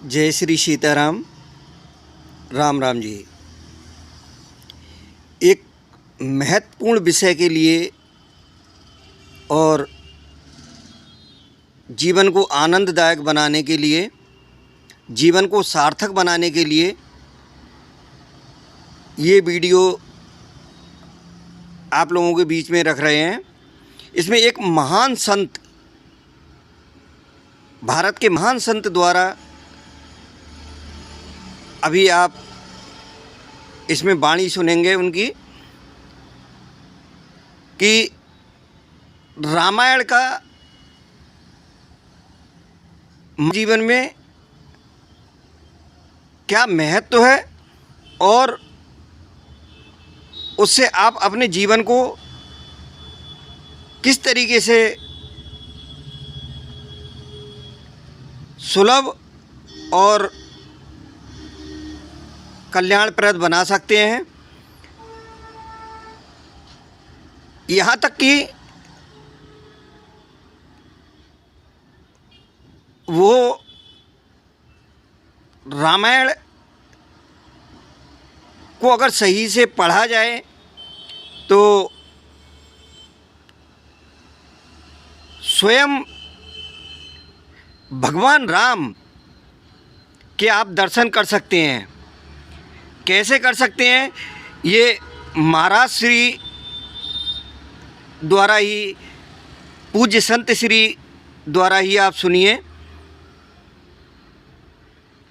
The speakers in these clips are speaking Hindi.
जय श्री सीताराम। राम राम जी। एक महत्वपूर्ण विषय के लिए और जीवन को आनंददायक बनाने के लिए, जीवन को सार्थक बनाने के लिए ये वीडियो आप लोगों के बीच में रख रहे हैं। इसमें एक महान संत, भारत के महान संत द्वारा अभी आप इसमें वाणी सुनेंगे उनकी, कि रामायण का जीवन में क्या महत्व है और उससे आप अपने जीवन को किस तरीके से सुलभ और कल्याणप्रद बना सकते हैं। यहाँ तक कि वो रामायण को अगर सही से पढ़ा जाए तो स्वयं भगवान राम के आप दर्शन कर सकते हैं। कैसे कर सकते हैं? ये महाराज श्री द्वारा ही, पूज्य संत श्री द्वारा ही आप सुनिए।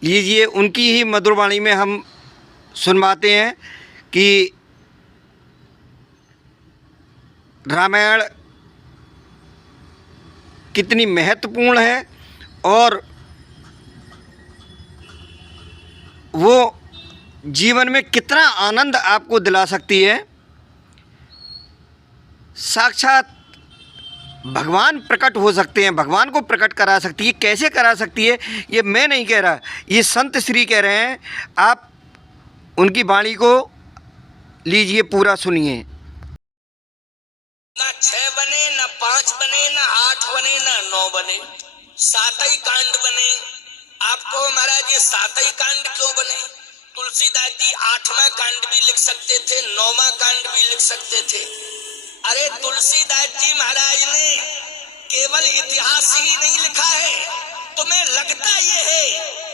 लीजिए, उनकी ही मधुर वाणी में हम सुनवाते हैं कि रामायण कितनी महत्वपूर्ण है और वो जीवन में कितना आनंद आपको दिला सकती है। साक्षात भगवान प्रकट हो सकते हैं, भगवान को प्रकट करा सकती है। कैसे करा सकती है ये मैं नहीं कह रहा, ये संत श्री कह रहे हैं। आप उनकी वाणी को लीजिए, पूरा सुनिए। ना 6 बने, ना 5 बने, ना 8 बने, ना 9 बने, 7 ही कांड बने। आपको महाराज ये 7 ही कांड क्यों बने? तुलसीदास जी 8वां कांड भी लिख सकते थे, 9वां कांड भी लिख सकते थे। अरे तुलसीदास जी महाराज ने केवल इतिहास ही नहीं लिखा है। तुम्हें लगता ये है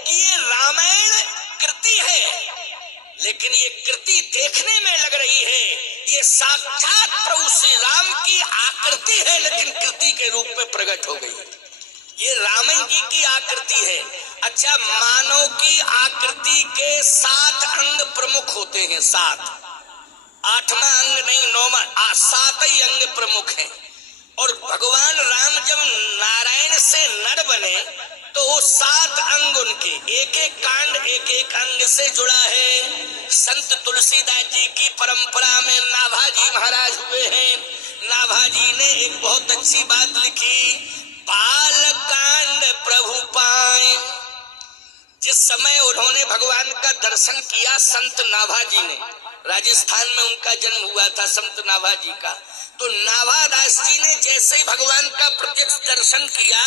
कि ये रामायण कृति है, लेकिन ये कृति देखने में लग रही है, ये साक्षात प्रभु श्री राम की आकृति है, लेकिन कृति के रूप में प्रकट हो गई। ये रामन जी की आकृति है। अच्छा, मानव की आकृति के 7 अंग प्रमुख होते हैं, 7। 8वां अंग नहीं, 9वां, 7 ही अंग प्रमुख हैं। और भगवान राम जब नारायण से नर बने तो वो 7 अंग उनके, एक एक कांड एक एक अंग से जुड़ा है। संत तुलसीदास जी की परंपरा में नाभाजी महाराज हुए हैं। नाभाजी ने एक बहुत अच्छी बात लिखी, बाल कांड प्रभु पाए। जिस समय उन्होंने भगवान का दर्शन किया, संत नाभाजी ने, राजस्थान में उनका जन्म हुआ था संत नाभाजी का, तो नाभादास जी ने जैसे ही भगवान का प्रत्यक्ष दर्शन किया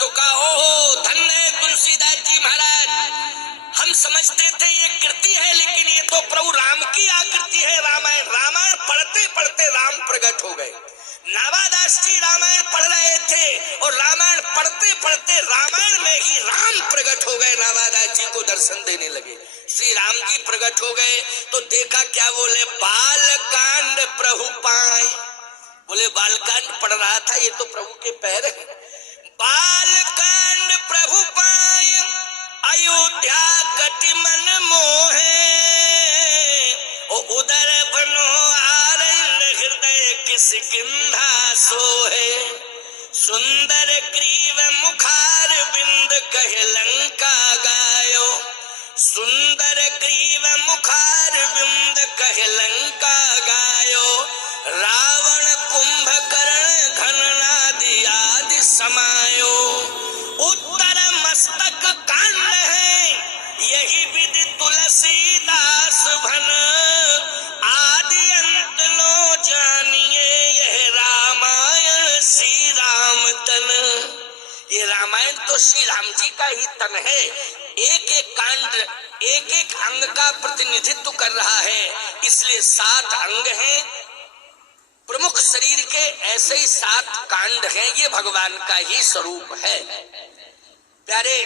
तो कहा, ओहो धन्य है तुलसीदास जी महाराज। हम समझते थे ये कृति है, लेकिन ये तो प्रभु राम की आकृति है। रामायण पढ़ते पढ़ते राम प्रकट हो गए। नाभादास जी रामायण पढ़ रहे थे और रामायण पढ़ते पढ़ते रामायण में ही राम प्रकट हो गए। नाभादास जी को दर्शन देने लगे, श्री राम जी प्रकट हो गए। तो देखा क्या बोले, बालकांड प्रभु पाए। बोले बालकांड पढ़ रहा था, ये तो प्रभु के पैर है। बालकांड प्रभु पाए, अयोध्या कटि मन मोहे, ओ उदर बनो आरण्य हृदय किसकिंधा सोहे। सुंदर ग्रीव मुखार बिंद कह लंका गायो, सुंदर ग्रीव मुखार बिंद कह लंका गायो। रावण कुंभकर्ण घन नादि आदि समायो। तो श्री राम जी का ही तन है। एक एक कांड एक एक अंग का प्रतिनिधित्व कर रहा है, इसलिए 7 अंग हैं प्रमुख शरीर के, ऐसे ही 7 कांड हैं, ये भगवान का ही स्वरूप है। प्यारे,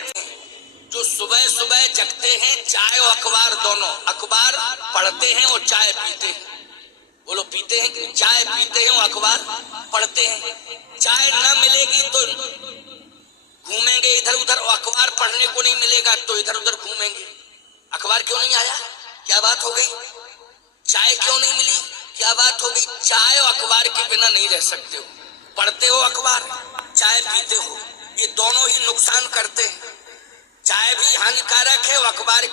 जो सुबह सुबह जगते हैं, चाय और अखबार दोनों, अखबार पढ़ते हैं और चाय पीते हैं। बोलो पीते हैं कि चाय पीते हैं और अखबार पढ़ते हैं। चाय न मिलेगी तो घूमेंगे इधर उधर, और अखबार पढ़ने को नहीं मिलेगा तो इधर उधर घूमेंगे। अखबार क्यों नहीं आया, क्या बात हो गई? चाय क्यों नहीं मिली, क्या बात हो गई? चाय और अखबार के बिना नहीं रह सकते हो। पढ़ते हो अखबार, चाय पीते हो, ये दोनों ही नुकसान करते हैं। चाय भी हानिकारक है और अखबार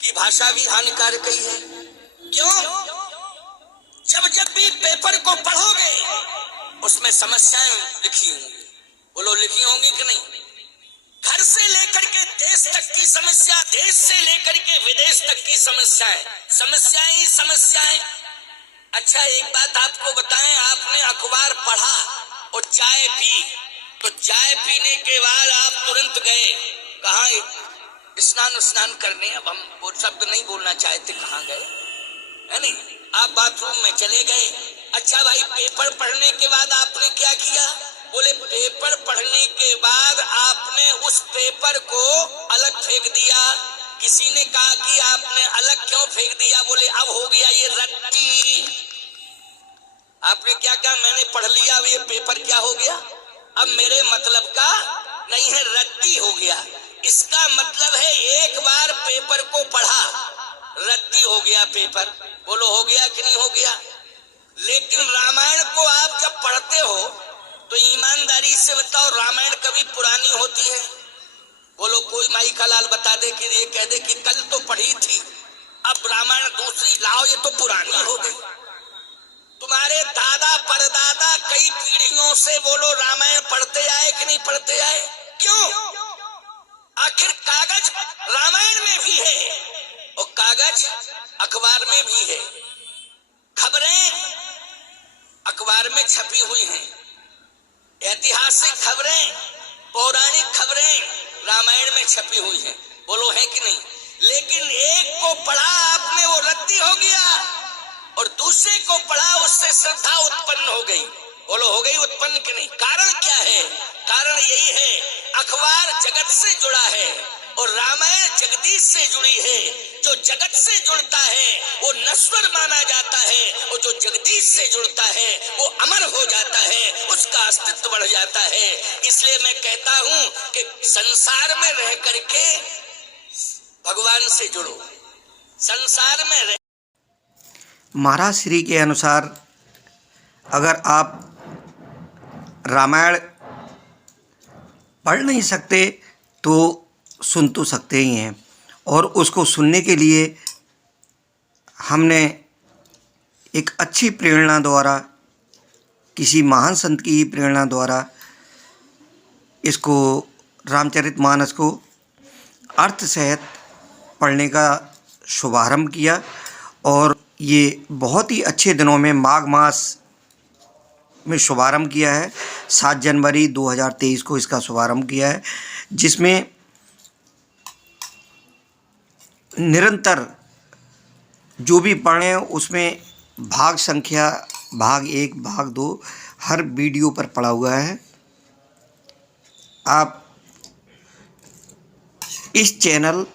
की भाषा भी हानिकारक ही है। क्यों? जब भी पेपर को पढ़ोगे उसमें समस्याएं लिखी होंगी। बोलो लिखी होंगी कि नहीं? घर से लेकर के देश तक की समस्या, देश से लेकर के विदेश तक की समस्याएं, समस्याएं ही समस्याएं। अच्छा एक बात आपको बताएं, आपने अखबार पढ़ा और चाय पी, तो चाय पीने के बाद आप तुरंत गए कहाँ? स्नान करने। अब हम वो शब्द नहीं बोलना चाहते, कहाँ गए है नहीं, आप बाथरूम में चले गए। अच्छा भाई, पेपर पढ़ने के बाद आपने क्या किया? बोले पेपर पढ़ने के बाद आपने उस पेपर को अलग फेंक दिया। किसी ने कहा कि आपने अलग क्यों फेंक दिया? बोले अब हो गया ये रट्टी। आपने क्या कहा? मैंने पढ़ लिया, अब ये पेपर क्या हो गया, अब मेरे मतलब का नहीं है, रट्टी हो गया। इसका मतलब है एक बार पेपर को पढ़ा, रट्टी हो गया पेपर। बोलो हो गया कि नहीं हो गया? लेकिन रामायण को आप जब पढ़ते हो तो ईमानदारी से बताओ, रामायण कभी पुरानी होती है? बोलो कोई माई का लाल बता दे कि ये कह दे कि कल तो पढ़ी थी, अब रामायण दूसरी लाओ, ये तो पुरानी हो गई। तुम्हारे दादा परदादा कई पीढ़ियों से बोलो रामायण पढ़ते आए कि नहीं पढ़ते आए? क्यों? आखिर कागज रामायण में भी है और कागज अखबार में भी है। खबरें अखबार में छपी हुई हैं, ऐतिहासिक खबरें, पौराणिक खबरें रामायण में छपी हुई हैं। बोलो है कि नहीं? लेकिन एक को पढ़ा आपने, वो रद्दी हो गया, और दूसरे को पढ़ा, उससे श्रद्धा उत्पन्न हो गई। बोलो हो गई उत्पन्न कि नहीं? कारण क्या है? कारण यही है, अखबार जगत से जुड़ा है और रामायण जगदीश से जुड़ी है। जो जगत से जुड़ता है वो नश्वर माना जाता है, और जो जगदीश से जुड़ता है वो अमर हो जाता है, उसका अस्तित्व बढ़ जाता है। इसलिए मैं कहता हूं कि संसार में रह करके भगवान से जुड़ो, संसार में रह। महाराज श्री के अनुसार अगर आप रामायण पढ़ नहीं सकते तो सुन तो सकते ही हैं, और उसको सुनने के लिए हमने एक अच्छी प्रेरणा द्वारा, किसी महान संत की प्रेरणा द्वारा इसको रामचरितमानस को अर्थ सहित पढ़ने का शुभारंभ किया। और ये बहुत ही अच्छे दिनों में माघ मास में शुभारंभ किया है। 7 जनवरी 2023 को इसका शुभारंभ किया है, जिसमें निरंतर जो भी पढ़ें उसमें भाग संख्या, भाग 1, भाग 2 हर वीडियो पर पड़ा हुआ है। आप इस चैनल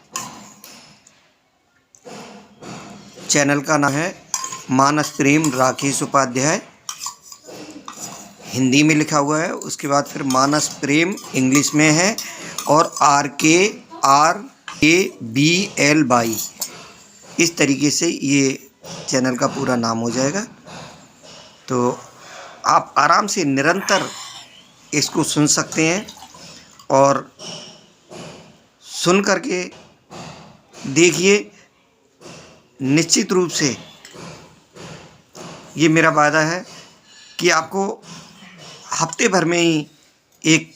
का नाम है मानस प्रेम राकेश उपाध्याय, हिंदी में लिखा हुआ है। उसके बाद फिर मानस प्रेम इंग्लिश में है, और RKRABLY, इस तरीके से ये चैनल का पूरा नाम हो जाएगा। तो आप आराम से निरंतर इसको सुन सकते हैं, और सुन करके देखिए, निश्चित रूप से ये मेरा वादा है कि आपको हफ्ते भर में ही एक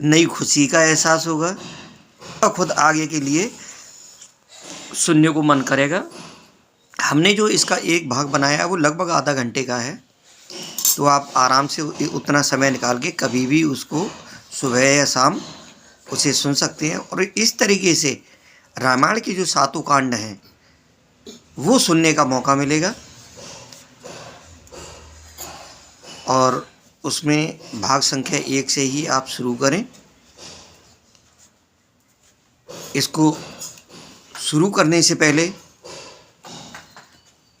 नई खुशी का एहसास होगा, और खुद आगे के लिए सुनने को मन करेगा। हमने जो इसका एक भाग बनाया है वो लगभग आधा घंटे का है, तो आप आराम से उतना समय निकाल के कभी भी उसको सुबह या शाम उसे सुन सकते हैं। और इस तरीके से रामायण के जो 7 कांड हैं वो सुनने का मौका मिलेगा। और उसमें भाग संख्या 1 से ही आप शुरू करें। इसको शुरू करने से पहले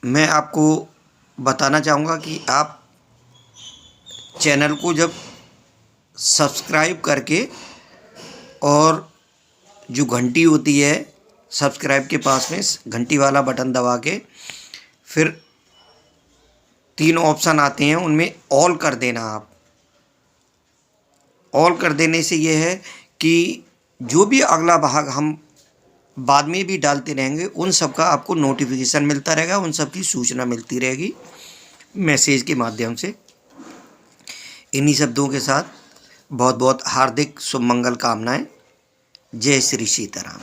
मैं आपको बताना चाहूँगा कि आप चैनल को जब सब्सक्राइब करके और जो घंटी होती है सब्सक्राइब के पास में घंटी वाला बटन दबा के फिर 3 ऑप्शन आते हैं, उनमें ऑल कर देना। आप ऑल कर देने से ये है कि जो भी अगला भाग हम बाद में भी डालते रहेंगे उन सब का आपको नोटिफिकेशन मिलता रहेगा, उन सब की सूचना मिलती रहेगी मैसेज के माध्यम से। इन्हीं शब्दों के साथ बहुत बहुत हार्दिक शुभ मंगल कामनाएं। जय श्री सीताराम।